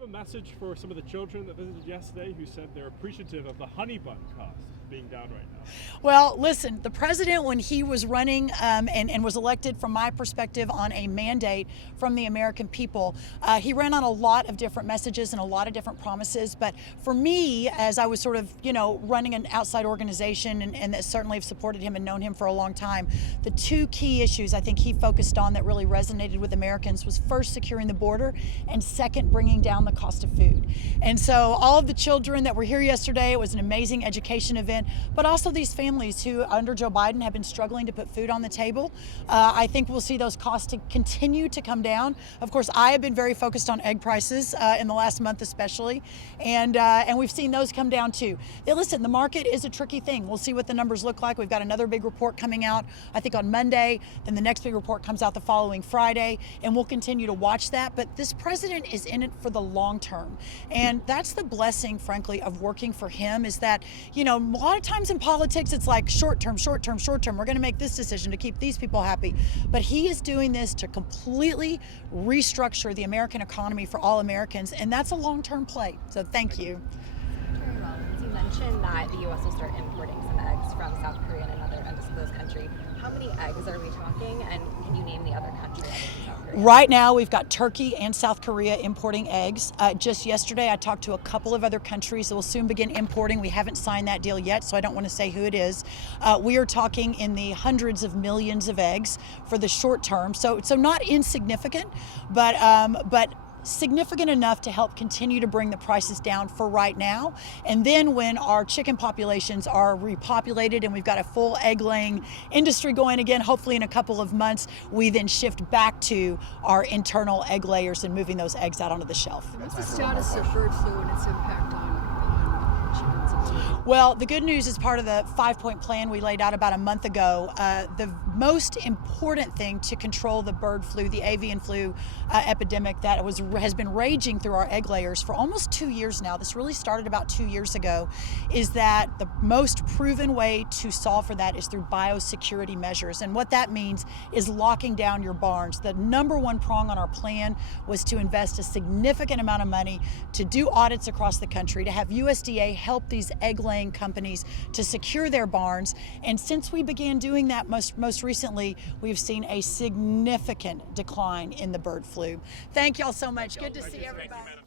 you have a message for some of the children that visited yesterday who said they're appreciative of the honey bun cost being down right now? Well, listen, the president, when he was running and was elected, from my perspective, on a mandate from the American people, he ran on a lot of different messages and a lot of different promises. But for me, as I was sort of, running an outside organization and that certainly have supported him and known him for a long time, the two key issues I think he focused on that really resonated with Americans was first securing the border and second bringing down the cost of food. And so all of the children that were here yesterday, it was an amazing education event, but also these families who under Joe Biden have been struggling to put food on the table. I think we'll see those costs to continue to come down. Of course, I have been very focused on egg prices in the last month especially, and we've seen those come down too. Listen, the market is a tricky thing. We'll see what the numbers look like. We've got another big report coming out, I think on Monday, then the next big report comes out the following Friday, and we'll continue to watch that. But this president is in it for the long term, and that's the blessing, frankly, of working for him, is that, a lot of times in politics, it's like short term. We're going to make this decision to keep these people happy. But he is doing this to completely restructure the American economy for all Americans, and that's a long-term play. So thank you. Secretary Rollins, you mentioned that the U.S. will start importing some eggs from South Korea and another undisclosed country. How many eggs are we talking, and can you name the other country other than South Korea? Right now, we've got Turkey and South Korea importing eggs. Just yesterday, I talked to a couple of other countries that will soon begin importing. We haven't signed that deal yet, so I don't want to say who it is. We are talking in the hundreds of millions of eggs for the short term, so not insignificant, but significant enough to help continue to bring the prices down for right now. And then when our chicken populations are repopulated and we've got a full egg laying industry going again, hopefully in a couple of months, we then shift back to our internal egg layers and moving those eggs out onto the shelf. What's the status of bird flu and its impact on chickens? Well, the good news is part of the 5-point plan we laid out about a month ago. The most important thing to control the bird flu, the avian flu epidemic that has been raging through our egg layers for almost 2 years now. This really started about 2 years ago. Is that the most proven way to solve for that is through biosecurity measures, and what that means is locking down your barns. The number one prong on our plan was to invest a significant amount of money to do audits across the country, to have USDA help these egg-laying companies to secure their barns. And since we began doing that most recently, we've seen a significant decline in the bird flu. Thank y'all so much. Good to see everybody.